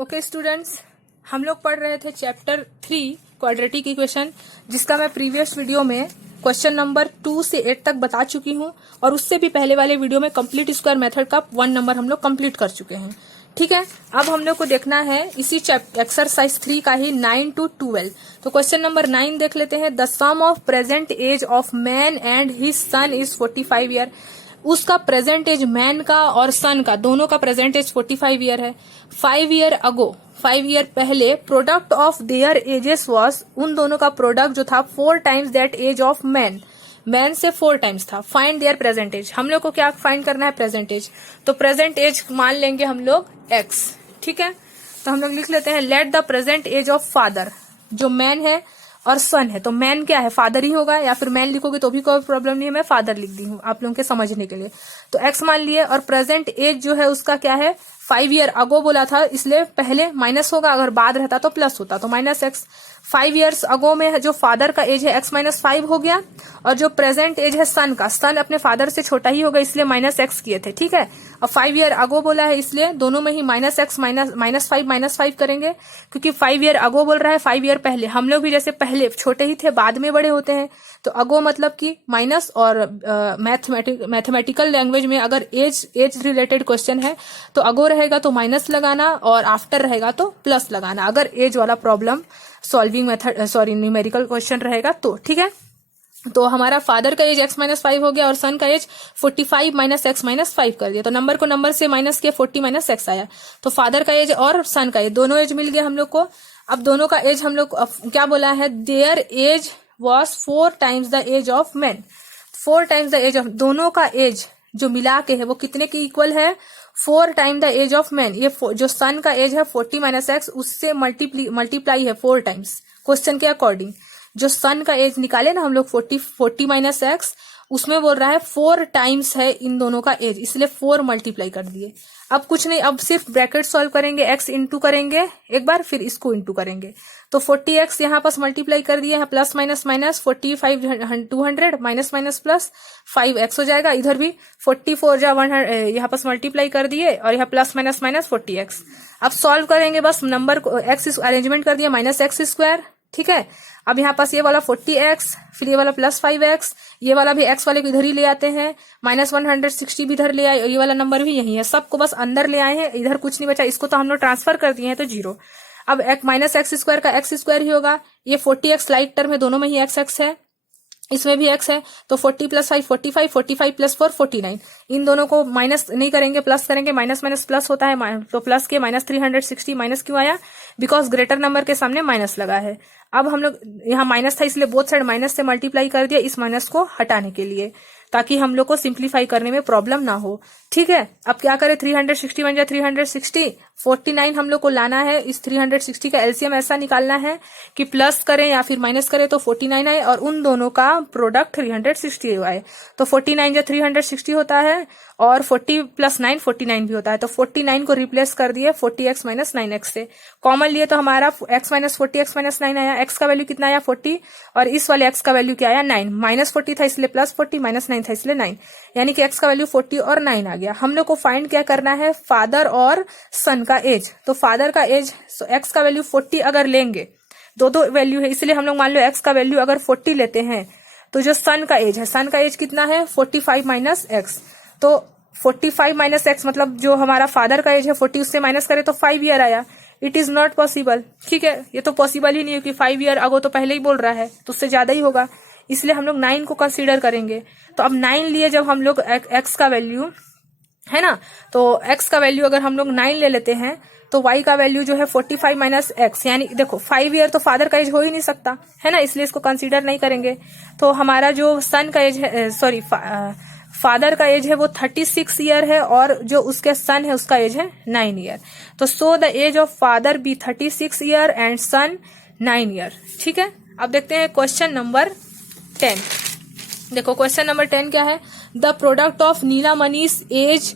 Okay students, हम लोग पढ़ रहे थे चैप्टर 3 क्वाड्रेटिक इक्वेशन, जिसका मैं प्रीवियस वीडियो में क्वेश्चन नंबर 2 से 8 तक बता चुकी हूँ और उससे भी पहले वाले वीडियो में कंप्लीट स्क्वायर मेथड का 1 नंबर हम लोग कंप्लीट कर चुके हैं। ठीक है, अब हम लोग को देखना है इसी एक्सरसाइज 3 का ही 9 to 12। तो क्वेश्चन नंबर 9 देख लेते हैं। The sum of present age of man and his son is 45 year. उसका प्रेजेंट एज मैन का और सन का दोनों का प्रेजेंट एज 45 ईयर है। 5 ईयर अगो, 5 ईयर पहले product of their ages was, उन दोनों का प्रोडक्ट जो था 4 times that age of man, man से 4 टाइम्स था। Find their present age. हम लोग को क्या फाइंड करना है? Present age. तो प्रेजेंट एज मान लेंगे हम लोग x। ठीक है, तो हम लोग लिख लेते हैं let the present age of father, जो मैन है और सन है। तो मैन क्या है? फादर ही होगा, या फिर मैन लिखोगे तो भी कोई प्रॉब्लम नहीं है, मैं फादर लिख दी हूँ आप लोगों के समझने के लिए। तो x मान लिए और प्रेजेंट एज जो है उसका क्या है? 5 ईयर अगो बोला था, इसलिए पहले माइनस होगा, अगर बाद रहता तो प्लस होता, तो माइनस एक्स। 5 ईयर्स अगो में जो फादर का एज है x माइनस 5 हो गया, और जो प्रेजेंट एज है सन का, सन अपने फादर से छोटा ही होगा इसलिए माइनस एक्स किए थे। ठीक है, अब 5 ईयर अगो बोला है इसलिए दोनों में ही माइनस एक्स माइनस 5 करेंगे, क्योंकि 5 ईयर अगो बोल रहा है, 5 ईयर पहले। हम लोग भी जैसे पहले छोटे ही थे, बाद में बड़े होते हैं, तो अगो मतलब कि माइनस। और मैथमेटिकल लैंग्वेज में अगर एज रिलेटेड क्वेश्चन है तो अगो रहेगा तो माइनस लगाना, और आफ्टर रहेगा तो प्लस लगाना, अगर एज वाला problem solving method numerical question रहेगा तो। ठीक है, तो हमारा फादर का एज x माइनस 5 हो गया और सन का एज 45 माइनस एक्स माइनस 5 कर दिया। तो नंबर को नंबर से माइनस किया, 40 माइनस एक्स आया। तो फादर का एज और सन का एज, दोनों एज मिल गया हम लोग को। अब दोनों का एज हम लोग क्या बोला है? Their age was 4 times the age of man. 4 times the age of, दोनों का एज जो मिला के है वो कितने के इक्वल है? 4 time the age of man. ये जो सन का एज है 40 माइनस एक्स, उससे मल्टीप्लाई है 4 टाइम्स क्वेश्चन के अकॉर्डिंग। जो सन का एज निकाले ना हम लोग 40 माइनस एक्स, उसमें बोल रहा है 4 टाइम्स है इन दोनों का एज, इसलिए 4 मल्टीप्लाई कर दिए। अब कुछ नहीं, अब सिर्फ ब्रैकेट सॉल्व करेंगे, x इंटू करेंगे एक बार, फिर इसको इंटू करेंगे। तो 40x यहाँ पास मल्टीप्लाई कर दिए, यहाँ plus minus minus 45 200 minus minus plus 5x हो जाएगा। इधर भी 44 जा 100 यहाँ पास मल्टीप्लाई कर दिए, और यहाँ प्लस माइनस माइनस 40x। अब सॉल्व करेंगे, बस नंबर को x अरेंजमेंट कर दिया, माइनस एक्स स्क्वायर। ठीक है, अब यहाँ पास ये वाला 40x, फिर ये वाला प्लस 5x, ये वाला भी x वाले को इधर ही ले आते हैं, माइनस 160 भी इधर ले आए, ये वाला नंबर भी यही है, सबको बस अंदर ले आए हैं, इधर कुछ नहीं बचा, इसको तो हम लोग ट्रांसफर कर दिए हैं तो 0। अब माइनस एक्स स्क्वायर का एक्स स्क्वायर ही होगा। ये 40x लाइट टर्म है, दोनों में ही x है, इसमें भी x है, तो 40 प्लस 5 45, 45 प्लस 4 49। इन दोनों को माइनस नहीं करेंगे, प्लस करेंगे, माइनस माइनस प्लस होता है, तो प्लस के माइनस 360। माइनस क्यों आया? बिकॉज ग्रेटर नंबर के सामने माइनस लगा है। अब हम लोग यहाँ माइनस था इसलिए बोथ साइड माइनस से मल्टीप्लाई कर दिया, इस माइनस को हटाने के लिए, ताकि हम लोग को सिंप्लीफाई करने में प्रॉब्लम ना हो। ठीक है, अब क्या करें? 360 बन जाए 360, 49 हम लोग को लाना है। इस 360 का एलसीएम ऐसा निकालना है कि प्लस करें या फिर माइनस करें तो 49 आए, और उन दोनों का प्रोडक्ट 360 आए। तो 49 जो 360 होता है, और 40 प्लस 9 49 भी होता है। तो 49 को रिप्लेस कर दिए 40x माइनस 9x से, कॉमन लिए तो हमारा x माइनस 40x माइनस 9 आया। x का वैल्यू कितना आया? 40, और इस वाले x का वैल्यू क्या आया? 9। माइनस 40 था इसलिए प्लस 40, माइनस 9 था इसलिए 9, यानी कि x का वैल्यू 40 और 9 आ गया। हम लोग को फाइंड क्या करना है? फादर और सन का एज। तो फादर का एज, x का वैल्यू 40 अगर लेंगे, दो वैल्यू है इसलिए हम लोग मान लो x का वैल्यू अगर 40 लेते हैं, तो जो सन का एज है, सन का एज कितना है? 45 माइनस एक्स। तो 45 माइनस एक्स मतलब जो हमारा फादर का एज है 40, उससे माइनस करे तो 5 ईयर आया। It is not possible. ठीक है, ये तो पॉसिबल ही नहीं है, कि 5 ईयर अगो तो पहले ही बोल रहा है, तो उससे ज्यादा ही होगा, इसलिए हम लोग 9 को कंसीडर करेंगे। तो अब 9 लिए जब हम लोग x का वैल्यू है ना, तो x का वैल्यू अगर हम लोग 9 ले लेते हैं, तो y का वैल्यू जो है 45 माइनस एक्स, यानी देखो 5 ईयर तो फादर का एज हो ही नहीं सकता है ना, इसलिए इसको कंसीडर नहीं करेंगे। तो हमारा जो सन का एज है, सॉरी फादर का एज है वो 36 ईयर है, और जो उसके सन है उसका एज है 9 ईयर। तो so the age of father be 36 year and son 9 year. ठीक है, अब देखते हैं क्वेश्चन नंबर 10। देखो क्वेश्चन नंबर 10 क्या है? The product of Nilamani's age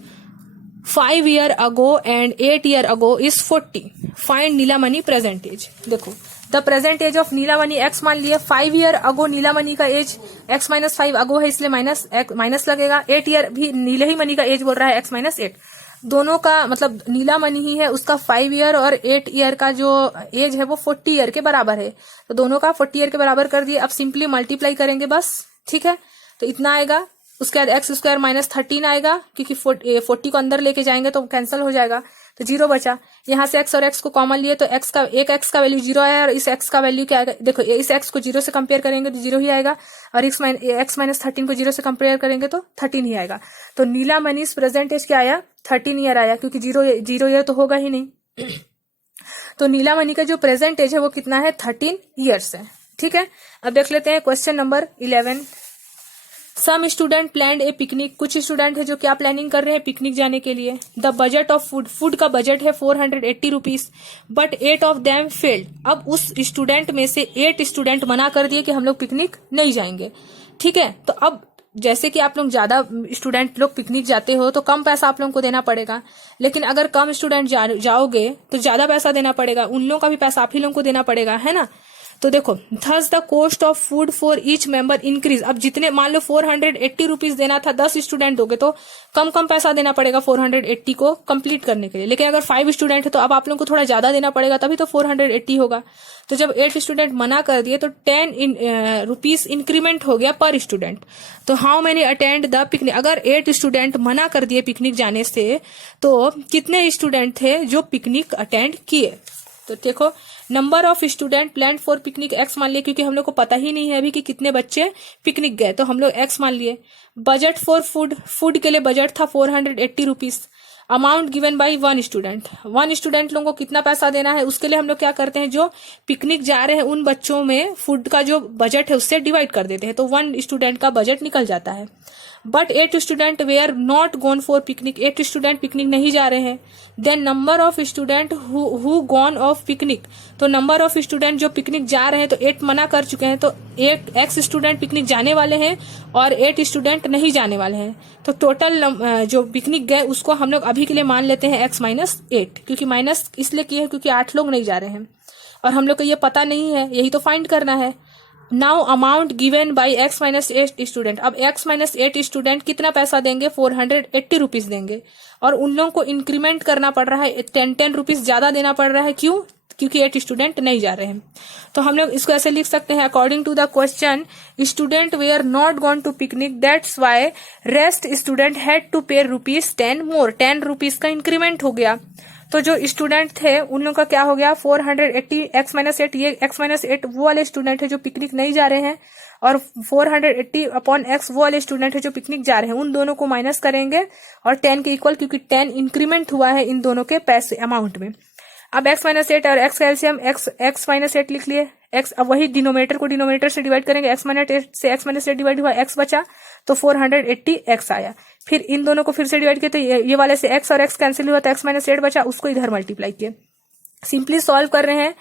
5 year ago and 8 year ago is 40। Find Nilamani present age. देखो the present age of Nilamani x मान लिए, 5 ईयर अगो नीलामणि का एज x माइनस 5 अगो है इसलिए माइनस लगेगा। 8 ईयर भी नीले ही मणि का एज बोल रहा है x माइनस 8। दोनों का मतलब नीला मनी ही है, उसका 5 ईयर और 8 ईयर का जो एज है वो 40 ईयर के बराबर है, तो दोनों का 40 ईयर के बराबर कर दिए। अब सिंपली मल्टीप्लाई करेंगे बस, ठीक है, तो इतना आएगा। उसके बाद एक्स स्क्वायर माइनस 13 आएगा, क्योंकि 40 को अंदर लेके जाएंगे तो कैंसिल हो जाएगा, तो 0 बचा। यहाँ से एक्स और एक्स को कॉमन लिए तो एक्स का वैल्यू 0 आया, और इस एक्स का वैल्यू क्या आएगा, देखो इस एक्स को 0 से कंपेयर करेंगे तो 0 ही आएगा, और एक्स माइनस 13 को 0 से कंपेयर करेंगे तो 13 ही आएगा। तो नीला मनीष प्रेजेंट एज क्या आया, 13 ईयर आया, क्योंकि 0 ईयर तो होगा ही नहीं। तो नीला मनी का जो प्रेजेंट एज है वो कितना है, 13 ईयर्स है, ठीक है। अब देख लेते हैं question number 11। Some student planned a picnic, कुछ स्टूडेंट है जो क्या प्लानिंग कर रहे हैं, पिकनिक जाने के लिए। द बजट ऑफ फूड का बजट है 480 rupees, but 8 of them failed. अब उस स्टूडेंट में से 8 स्टूडेंट मना कर दिए कि हम लोग पिकनिक नहीं जाएंगे, ठीक है। तो अब जैसे कि आप लोग ज्यादा स्टूडेंट लोग पिकनिक जाते हो तो कम पैसा आप लोगों को देना पड़ेगा, लेकिन अगर कम स्टूडेंट जाओगे तो ज्यादा पैसा देना पड़ेगा, उन लोगों का भी पैसा आप ही लोगों को देना पड़ेगा, है ना। तो देखो, thus the cost of food for each member increase. अब जितने मान लो 480 रुपीज देना था, 10 स्टूडेंट दोगे तो कम पैसा देना पड़ेगा 480 को कंप्लीट करने के लिए, लेकिन अगर 5 स्टूडेंट है तो अब आप लोगों को थोड़ा ज्यादा देना पड़ेगा, तभी तो 480 होगा। तो जब 8 स्टूडेंट मना कर दिए तो 10 रुपीज इंक्रीमेंट हो गया पर स्टूडेंट। तो how many attend the picnic, अगर 8 स्टूडेंट मना कर दिए पिकनिक जाने से तो कितने स्टूडेंट थे जो पिकनिक अटेंड किए। तो देखो, number of student plan for picnic x मान लिए, क्योंकि हम लोग को पता ही नहीं है अभी कि कितने बच्चे पिकनिक गए, तो हम लोग एक्स मान लिए। बजट फॉर फूड के लिए बजट था 480 rupees. Amount given by 1 student लोगों को कितना पैसा देना है, उसके लिए हम लोग क्या करते हैं, जो पिकनिक जा रहे हैं उन बच्चों में फूड का जो बजट है उससे डिवाइड कर देते हैं, तो 1 स्टूडेंट का बजट निकल जाता है। But 8 student they are not gone for picnic, 8 student picnic नहीं जा रहे हैं। Then number of student who gone of picnic, तो नंबर ऑफ स्टूडेंट जो पिकनिक जा रहे हैं, तो 8 मना कर चुके हैं, तो 8 एक्स स्टूडेंट पिकनिक जाने वाले हैं और 8 स्टूडेंट नहीं जाने वाले हैं। तो टोटल जो पिकनिक गए उसको हम लोग अभी के लिए मान लेते हैं x माइनस 8, क्योंकि माइनस इसलिए किए क्योंकि 8 लोग नहीं जा रहे हैं और हम लोग को ये पता नहीं है, यही तो फाइंड करना है। Now amount given by x minus 8 student, अब x माइनस 8 स्टूडेंट कितना पैसा देंगे, 480 रुपीज देंगे, और उन लोगों को इंक्रीमेंट करना पड़ रहा है, 10 रुपीज ज्यादा देना पड़ रहा है, क्यों, क्योंकि 8 स्टूडेंट नहीं जा रहे हैं। तो हम लोग इसको ऐसे लिख सकते हैं, according to the question student they are not gone to picnic, that's why rest student had to pay rupees 10 more, 10 rupees का इंक्रीमेंट हो गया। तो जो स्टूडेंट थे उन लोगों का क्या हो गया, 480 x माइनस 8, ये x माइनस 8 वो वाले स्टूडेंट है जो पिकनिक नहीं जा रहे हैं, और 480 अपॉन x वो वाले स्टूडेंट है जो पिकनिक जा रहे हैं, उन दोनों को माइनस करेंगे और 10 के इक्वल, क्योंकि 10 इंक्रीमेंट हुआ है इन दोनों के पैसे अमाउंट में। अब x माइनस 8 और x का एलसीएम x माइनस 8 लिख लिए, x अब वही डिनोमिनेटर को डिनोमिनेटर से डिवाइड करेंगे, x माइनस 8 से x माइनस 8 डिवाइड हुआ, x बचा तो 480x आया। फिर इन दोनों को फिर से डिवाइड किया तो ये वाले से x और x कैंसिल हुआ तो x माइनस 8 बचा, उसको इधर मल्टीप्लाई किए। सिंपली सॉल्व कर रहे हैं,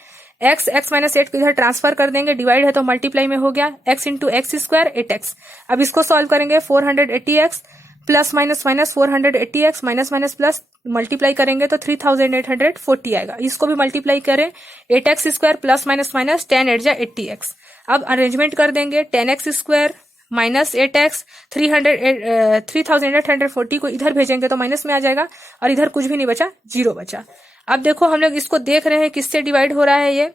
x माइनस 8 को इधर ट्रांसफर कर देंगे, डिवाइड है तो मल्टीप्लाई में हो गया, x into x square 8x। अब इसको सॉल्व करेंगे, 480x plus minus minus 480x minus minus plus multiply करेंगे तो 3840 आएगा। इसको भी मल्टीप्लाई करें, 8x square plus minus minus 10 8 जा 80x। अब अरेंजमेंट कर देंगे, 10x स्क्वायर माइनस 8x 3840 को इधर भेजेंगे तो माइनस में आ जाएगा, और इधर कुछ भी नहीं बचा, 0 बचा। अब देखो हम लोग इसको देख रहे हैं किससे डिवाइड हो रहा है, ये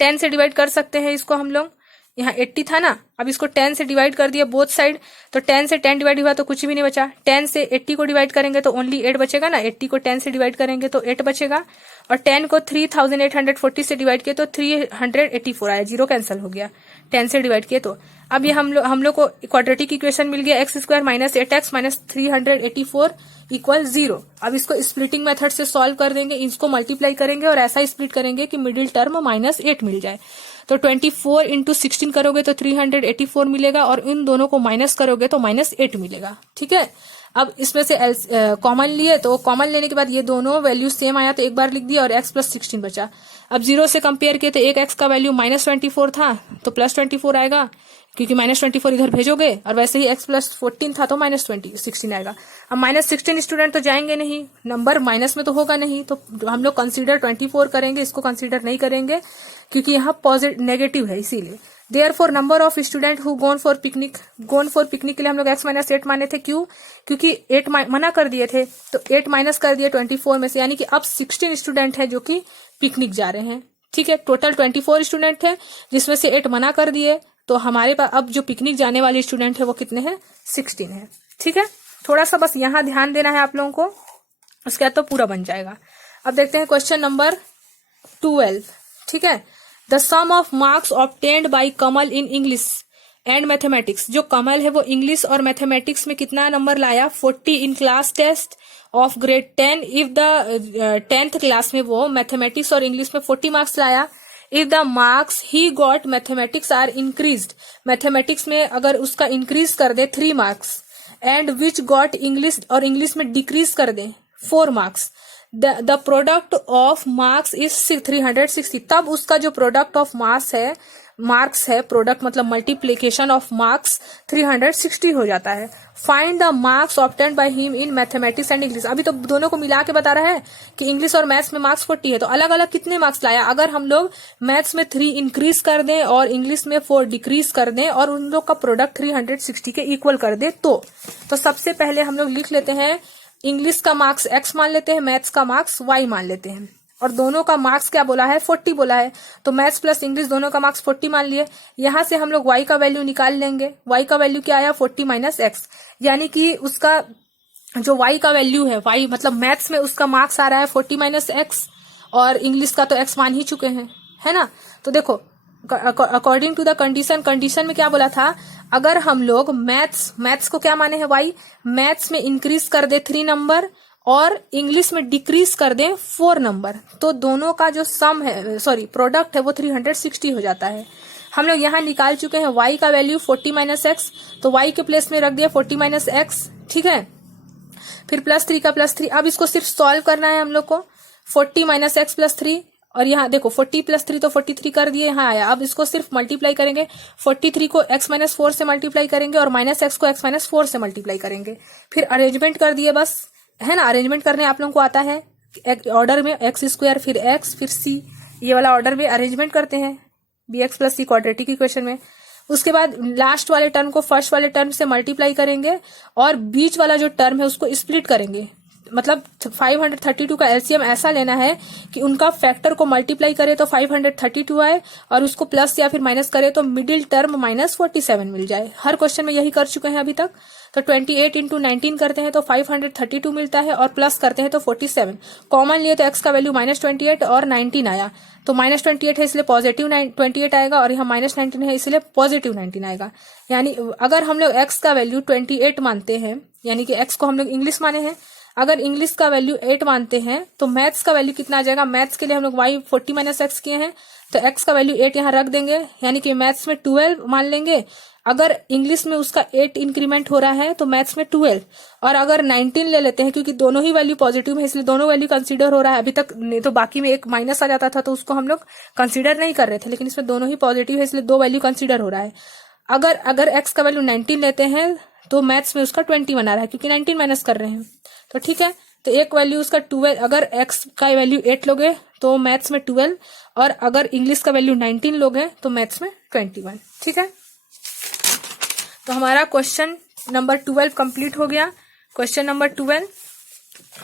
10 से डिवाइड कर सकते हैं इसको हम लोग, यहाँ 80 था ना, अब इसको 10 से डिवाइड कर दिया बोथ साइड, तो 10 से 10 डिवाइड हुआ तो कुछ भी नहीं बचा, 10 से 80 को डिवाइड करेंगे तो ओनली 8 बचेगा ना, 80 को 10 से डिवाइड करेंगे तो 8 बचेगा, और 10 को 3840 से डिवाइड किए तो 384 आया, 0 कैंसिल हो गया 10 से डिवाइड किए तो। अब ये हम लोग को क्वाड्रेटिक इक्वेशन मिल गया, x square minus 8x minus 384 equal 0। अब इसको स्प्लिटिंग मेथड से सॉल्व कर देंगे, इसको मल्टीप्लाई करेंगे और ऐसा स्प्लिट करेंगे कि मिडिल टर्म -8 मिल जाए। तो 24 इंटू 16 करोगे तो 384 मिलेगा, और इन दोनों को माइनस करोगे तो -8 मिलेगा, ठीक है। अब इसमें से कॉमन लिए, तो कॉमन लेने के बाद ये दोनों वैल्यू सेम आया तो एक बार लिख दिया, और x प्लस 16 बचा। अब 0 से कंपेयर किए तो एक x का वैल्यू -24 था तो +24 आएगा, क्योंकि -24 इधर भेजोगे, और वैसे ही x + 14 था तो -20 16 आएगा। अब -16 स्टूडेंट तो जाएंगे नहीं, नंबर माइनस में तो होगा नहीं, तो हम लोग कंसीडर 24 करेंगे, इसको कंसीडर नहीं करेंगे क्योंकि यहाँ पॉजिटिव नेगेटिव है, इसीलिए। Therefore number of student who gone for picnic के लिए हम लोग x - 8 माने थे। क्यों? क्योंकि 8 मना कर दिए थे, तो 8 माइनस कर दिए 24 में से, यानी कि अब 16 स्टूडेंट है जो कि पिकनिक जा रहे हैं। ठीक है, टोटल 24 स्टूडेंट है जिसमें से 8 मना कर दिए, तो हमारे पास अब जो पिकनिक जाने वाले स्टूडेंट है वो कितने हैं? 16 है। ठीक है, थोड़ा सा बस यहाँ ध्यान देना है आप लोगों को, उसके बाद तो पूरा बन जाएगा। अब देखते हैं क्वेश्चन नंबर 12। ठीक है, the sum of marks obtained by Kamal in English and mathematics. जो कमल है वो इंग्लिश और मैथमेटिक्स में कितना नंबर लाया? 40 in class test of grade 10। If the 10th class में वो मैथमेटिक्स और इंग्लिश में 40 मार्क्स लाया। If the marks he got mathematics are increased, mathematics में अगर उसका इंक्रीज कर दे 3 marks, and which got English, और इंग्लिश में डिक्रीज कर दे 4 marks, the product of marks is 360। तब उसका जो प्रोडक्ट ऑफ मार्क्स है, प्रोडक्ट मतलब मल्टीप्लीकेशन ऑफ मार्क्स 360 हो जाता है। Find the marks obtained by him in mathematics and English. अभी तो दोनों को मिला के बता रहा है कि इंग्लिश और मैथ्स में मार्क्स 40 है, तो अलग अलग कितने मार्क्स लाया? अगर हम लोग मैथ्स में 3 इंक्रीज कर दें और इंग्लिश में 4 डिक्रीज कर दें और उन लोग का प्रोडक्ट 360 के इक्वल कर दे, तो सबसे पहले हम लोग लिख लेते हैं, इंग्लिश का मार्क्स x मान लेते हैं, मैथ्स का मार्क्स y मान लेते हैं, और दोनों का मार्क्स क्या बोला है? 40 बोला है, तो मैथ्स प्लस इंग्लिश दोनों का मार्क्स 40 मान लिए। यहां से हम लोग y का वैल्यू निकाल लेंगे। y का वैल्यू क्या आया? 40 - x, यानी कि उसका जो y का वैल्यू है, y मतलब मैथ्स में उसका मार्क्स आ रहा है 40 - x, और इंग्लिश का तो x मान ही चुके हैं, है ना। तो देखो, अकॉर्डिंग टू द कंडीशन में क्या बोला था? अगर हम लोग मैथ्स को क्या माने हैं? y, मैथ्स में इंक्रीज कर दे 3 नंबर और इंग्लिश में डिक्रीज कर दे 4 नंबर, तो दोनों का जो सम है, प्रोडक्ट है वो 360 हो जाता है। हम लोग यहाँ निकाल चुके हैं y का वैल्यू 40 - x, तो y के प्लेस में रख दिया 40 - x। ठीक है, फिर +3 का +3। अब इसको सिर्फ सॉल्व करना है हम लोग को। 40 - x + 3, और यहाँ देखो 40 + 3 तो 43 कर दिए, यहाँ आया। अब इसको सिर्फ मल्टीप्लाई करेंगे, 43 को x - 4 से मल्टीप्लाई करेंगे और -x को x - 4 से मल्टीप्लाई करेंगे। फिर अरेंजमेंट कर दिए, बस, है ना। अरेंजमेंट करने आप लोगों को आता है, ऑर्डर में x², फिर x, फिर c, ये वाला ऑर्डर में अरेंजमेंट करते हैं bx + c क्वाड्रेटिक इक्वेशन में। उसके बाद लास्ट वाले टर्म को फर्स्ट वाले टर्म से मल्टीप्लाई करेंगे और बीच वाला जो टर्म है उसको स्प्लिट करेंगे। मतलब 532 का एलसीएम ऐसा लेना है कि उनका फैक्टर को मल्टीप्लाई करे तो 532 आए, और उसको प्लस या फिर माइनस करे तो मिडिल टर्म -47 मिल जाए। हर क्वेश्चन में यही कर चुके हैं अभी तक। तो 28 × 19 करते हैं तो 532 मिलता है, और प्लस करते हैं तो 47। कॉमन लिए तो x का वैल्यू -28 और 19 आया, तो -28 है इसलिए पॉजिटिव 28 आएगा, और यहाँ -19 है इसलिए पॉजिटिव 19 आएगा। यानी अगर हम लोग x का वैल्यू 28 मानते हैं, यानी कि x को हम लोग इंग्लिश माने हैं, अगर इंग्लिश का वैल्यू 8 मानते हैं तो मैथ्स का वैल्यू कितना आ जाएगा? मैथ्स के लिए हम लोग y 40 - x किए हैं, तो x का वैल्यू 8 यहाँ रख देंगे, यानी कि मैथ्स में 12 मान लेंगे। अगर इंग्लिश में उसका 8 इंक्रीमेंट हो रहा है तो मैथ्स में 12, और अगर 19 ले लेते हैं, क्योंकि दोनों ही वैल्यू पॉजिटिव है इसलिए दोनों वैल्यू कंसीडर हो रहा है। अभी तक नहीं तो बाकी में एक माइनस आ जाता था तो उसको हम लोग कंसीडर नहीं कर रहे थे, लेकिन इसमें दोनों ही पॉजिटिव है इसलिए 2 वैल्यू कंसीडर हो रहा है। अगर x का वैल्यू 19 लेते हैं तो मैथ्स में उसका 20 बना रहा है, क्योंकि 19 माइनस कर रहे हैं। तो ठीक है, तो एक वैल्यू उसका 12, अगर x का वैल्यू 8 लोगे तो मैथ्स में 12, और अगर इंग्लिश का वैल्यू 19 लोगे तो मैथ्स में 21। ठीक है, तो हमारा क्वेश्चन नंबर 12 कंप्लीट हो गया। क्वेश्चन नंबर 12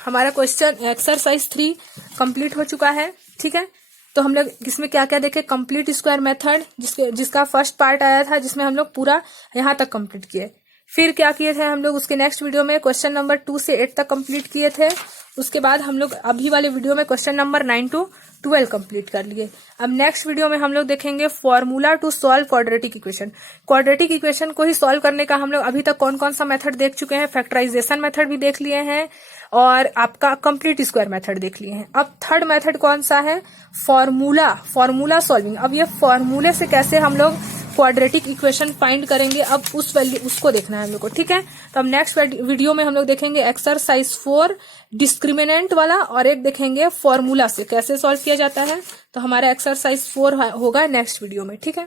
हमारा क्वेश्चन एक्सरसाइज 3 कंप्लीट हो चुका है। ठीक है, तो हम लोग इसमें क्या क्या देखे? कंप्लीट स्क्वायर मेथड, जिसका फर्स्ट पार्ट आया था, जिसमें हम लोग पूरा यहाँ तक कंप्लीट किए। फिर क्या किए थे हम लोग उसके नेक्स्ट वीडियो में? क्वेश्चन नंबर 2 से 8 तक कंप्लीट किए थे। उसके बाद हम लोग अभी वाले वीडियो में क्वेश्चन नंबर 9 to 12 कंप्लीट कर लिए। अब नेक्स्ट वीडियो में हम लोग देखेंगे formula to solve quadratic equation. Quadratic equation को ही सॉल्व करने का हम लोग अभी तक कौन कौन सा मेथड देख चुके हैं? फैक्टराइजेशन मेथड भी देख लिए हैं, और आपका कंप्लीट स्क्वायर मेथड देख लिए हैं। अब थर्ड मेथड कौन सा है? Formula solving. अब ये फॉर्मूले से कैसे हम लोग क्वाड्रेटिक इक्वेशन फाइंड करेंगे, अब उस वैल्यू उसको देखना है हम लोग को। ठीक है, तो अब नेक्स्ट वीडियो में हम लोग देखेंगे एक्सरसाइज 4 डिस्क्रिमिनेंट वाला, और एक देखेंगे फॉर्मूला से कैसे सॉल्व किया जाता है। तो हमारा एक्सरसाइज 4 होगा नेक्स्ट वीडियो में। ठीक है।